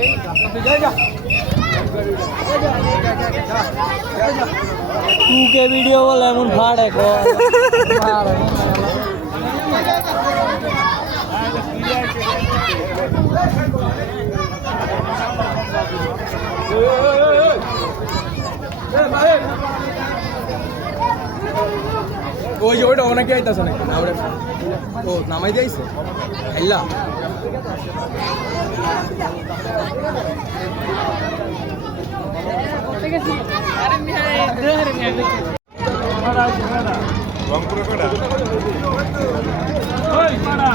तू के वीडियो बोले मुन फाड़े को ওই যে ওইটা অনেকে আইতাছে নাকি না ওটা ও নামাই দিয়েছে খাইলা রংপুরে কয়টা ওই পাড়া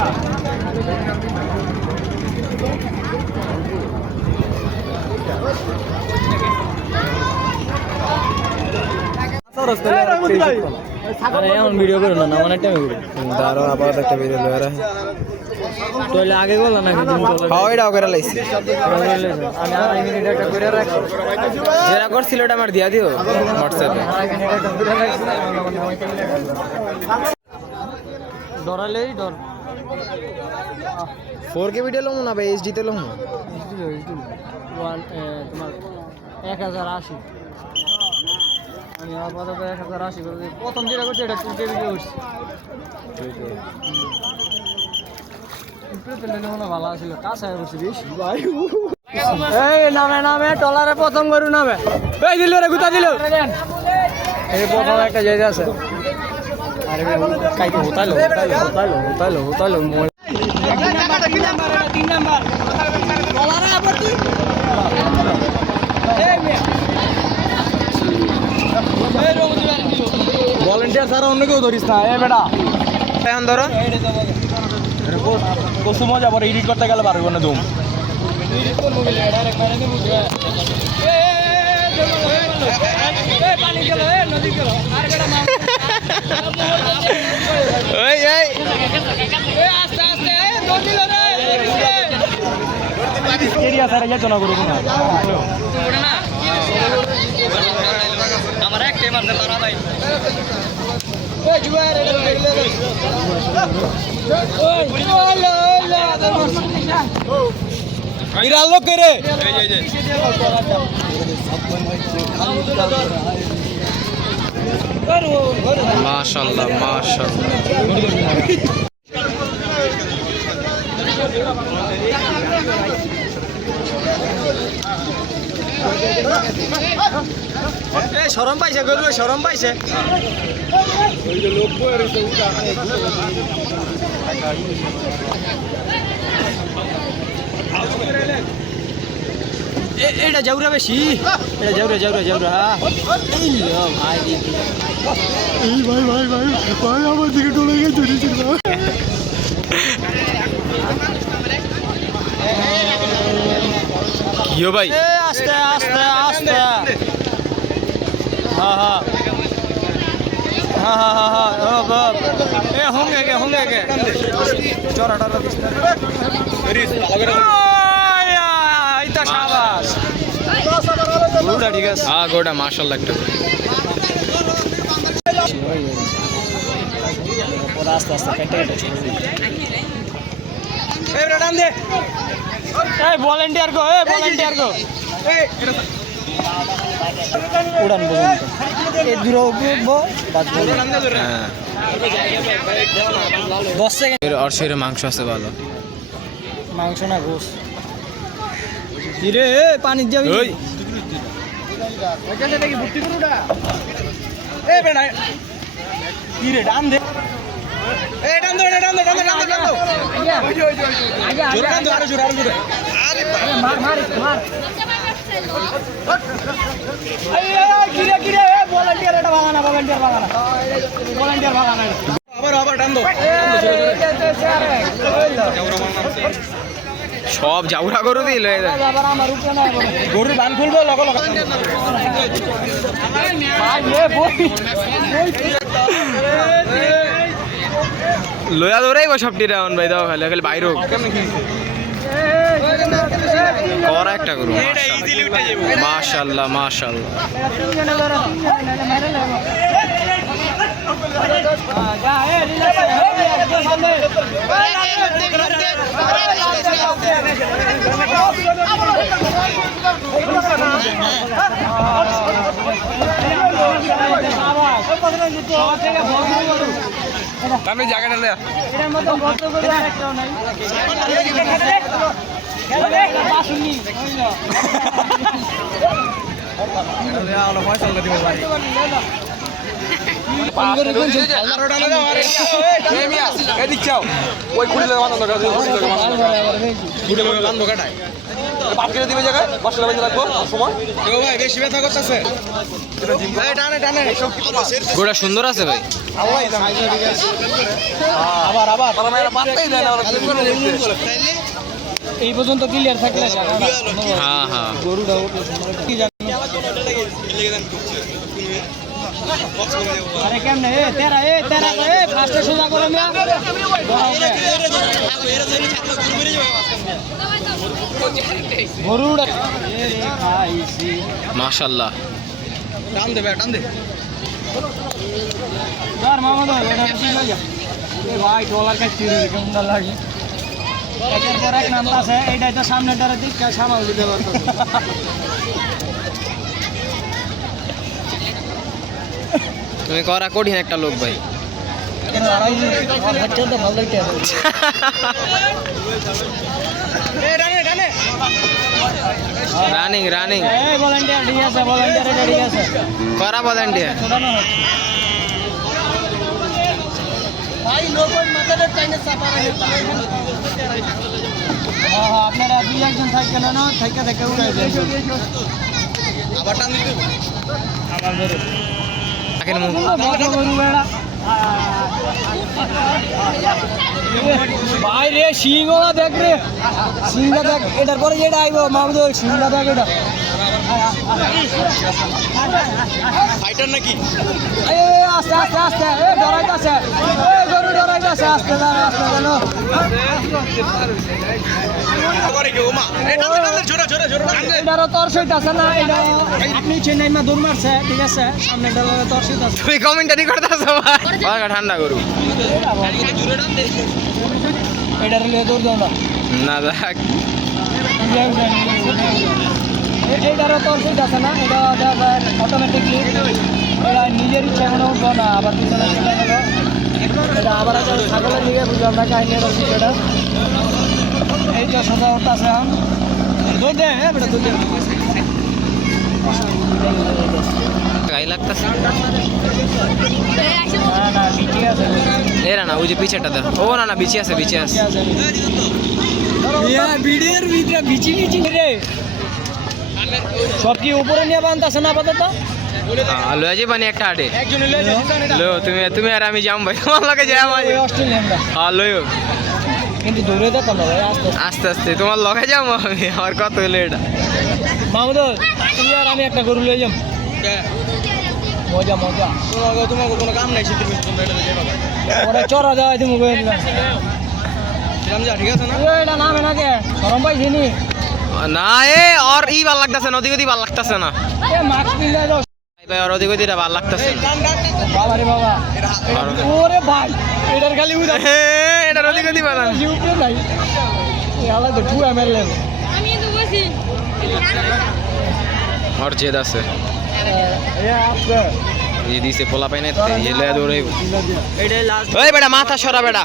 अरे এখন ভিডিও করো না অনেক টাইম করে দাঁড়াও আবার একটা ভিডিও লয়ে রাখি তোলে আগে বললা না দিন করে হাও এটা করে লাইছি আমি আড়াই মিনিট একটা করে রাখছি যেটা করছিল ওটা আমার দিয়া দিও হোয়াটসঅ্যাপে আড়াই মিনিট একটা করে রাখছি ডরালেই ডর 4K ভিডিও লমু না ভাই HD তে লমু তোমার 1080 আমি আপাতত 1080 করে দিই প্রথম যেটা করছি এটা 2K ভিডিও করছি পেলে মনে ভালো ছিল কাছে বসে বেশি ভাই এই নামে নামে টলারে প্রথম গরু নামে এই দিল রে গুতা দিল এই প্রথম একটা জায়গা আছে আরে কাইতে হতালো তিন নাম্বার টলারে আবার তুই এই মে এই রোজ ভলান্টিয়ার ছাড়া অন্য কেউ ধরিস না এ বেটা এখন ধরো কসু মজা পরে এডিট করতে গেলে পারবো না তুমি আমার একটা মারতে তারা ভাই বিড়ালো কে রে মাশাআল্লাহ শরম পাইছে গরু শরম পাইছে এটা যাওরা বেশি এটা যাওরা এই লো ভাই এই ভাই আমার দিকে ডলে গেছে ইয়ো ভাই আস্তে हाँ ए होंगे के चोरा डरा इतना शाबाश गोड़ा ठीक है हां गोड़ा माशाल्लाह একটা और आस्ते केटे ए डाल दे ए वॉलंटियर को উড়ান পর্যন্ত এই দূর উঠবো 10 সেকেন্ড আর শরীরে মাংস আছে ভালো মাংস না গোশ রে পানি যাবি ওই ওইখানে দেখি ভর্তি করুডা এ বেটা কি রে ডান দে এ ডান দে জোরে ডান দে আরে জোরে আরে মার কিরে ভলান্টিয়ার এটা ভাগানা আবার ডান দো সব জাউরা গরু দিল আবার আমার উপরে না গরু ধান খুলবো লগ লয়া দৌড়াইব সবটি রাউন্ড ভাই দাও খালি বাইরে করা একটা গরু মাশাআল্লাহ মাশাআল্লাহ আমি জায়গাটা লে এটার মতো বদ্ধ গরু আর একটাও নাই। বাসুনি এদিক চাও ওই খুঁড়ি পাটকেটে দিবে জায়গায় মশলা বেঁধে রাখবো সময় ভাই বেশি ব্যথা করতেছে টানে টানে গোটা সুন্দর আছে ভাই। আবার আবার পাত্তাই দেয় না ওরা ক্লিন করে দিচ্ছে এই পর্যন্ত ক্লিয়ার থাকলে হ্যাঁ হ্যাঁ গরুটা আরে কেমনে তেরা ফার্স্টে সোজা করে মিয়া গরুটা খাইছি মাশাআল্লাহ। টান দে টান দে यार मामा तो এটা ঠিক হয়ে যা এ ভাই ডলার কাছে তিরিশ কেমন লাগে একের পর এক নাম আছে এইটাই তো সামনেটারে দিক সামাল দিতে পারতো তুমি করা কঠিন একটা লোক ভাই। ভালো লাগতে রানিং রানিং এই ভলান্টিয়ার ঠিক আছে ভলান্টিয়ার এটা ঠিক আছে করা ভলান্টিয়ার। ছোটানো হয় ভাই লোকের মাথাটা টাইনে চাপা রাখে হ্যাঁ আপনারা দুই একজন থাকবেন না থেকে থেকে উড়াই দেন আবার টান দিতে আবার ধরে আখের মুখ ভাই রে সিংহলা দেখ রে সিংহা দেখ এটার পরে যেটা আইব মামুদ সিংহা দেখ এটা ফাইটার নাকি এই আস্তে আস্তে আস্তে এ ডরাইতাছে এই গরু ডরাইতাছে আস্তে আস্তে জানো করে কি ওমা এই টান দে ছোট ছোট ছোট টান দে এটারও তোর সইত আছে না এটা আপনি চেন্নাই মা দৌড় মারছে ঠিক আছে সামনে ডালারে তোর সইত আছে তুমি কমেন্টারি করতেছো ভাই। ওরা ঠান্ডা গরু এটার লিয়ে দৌড় দাও না না দেখ এইটারও তোর সইত আছে না এটা অটোমেটিকলি এটা নিজের ইচ্ছা মনে উঠবো না আবার পিছনে চলে গেল এটা আবার একটা ছাগলের দিকে বুঝলাম না কাহিনীটা এটা এই যে সোজা উঠতে আছে এখন দৌড় দে হ্যাঁ বেটা দৌড় দে গাই লাগতেছে। না না বিচি আছে এরা না ওই যে পিছেটা দেখ। ও না না বিচি আছে বিচি আছে। ভিডিওর ভিতরে বিচি বিচি রে সব কি উপরে নিয়ে বানতাছে না আপাতত লয়ে যে বানি একটা আডে লো তুমি তুমি আর আমি যাম ভাই তোমার লগে যাই আমার অস্ট্রেলিয়ানরা হ্যাঁ লইও কিন্তু দৌড়ে তো না ভাই আস্তে আস্তে আস্তে তোমার লগে যাম আমি আমার কত হলো এটা মাহমুদ তুই আর আমি একটা গরু লয়ে যাম মজা মজা তোমাকে কোনো কাম নাই শীতের মধ্যে তোমরা এটা যাবে ওরে চড়া দেওয়া তুমি গেল না আমি যা ঠিক আছে না এটা নামে না কে গরম পাইছি নি না এ আর ই ভাল লাগতাছে না ওদিকে ভাল লাগতাছে না এ মাস্ক পিলে দাও ভাই আর ওদিকে দিরা ভাল লাগতাছে না বাবা রে বাবা ওরে ভাই এটার খালি উদা এটা ওদিকে দিবা না জিউকে নাই ইয়ালা তো 2 ml আমি তো বসি আর জেদ আছে এ আপকে এই দিছে পোলা পাই না এই লয়ে দৌড়াইব এটাই লাস্ট ওই বেটা মাথা সরা বেটা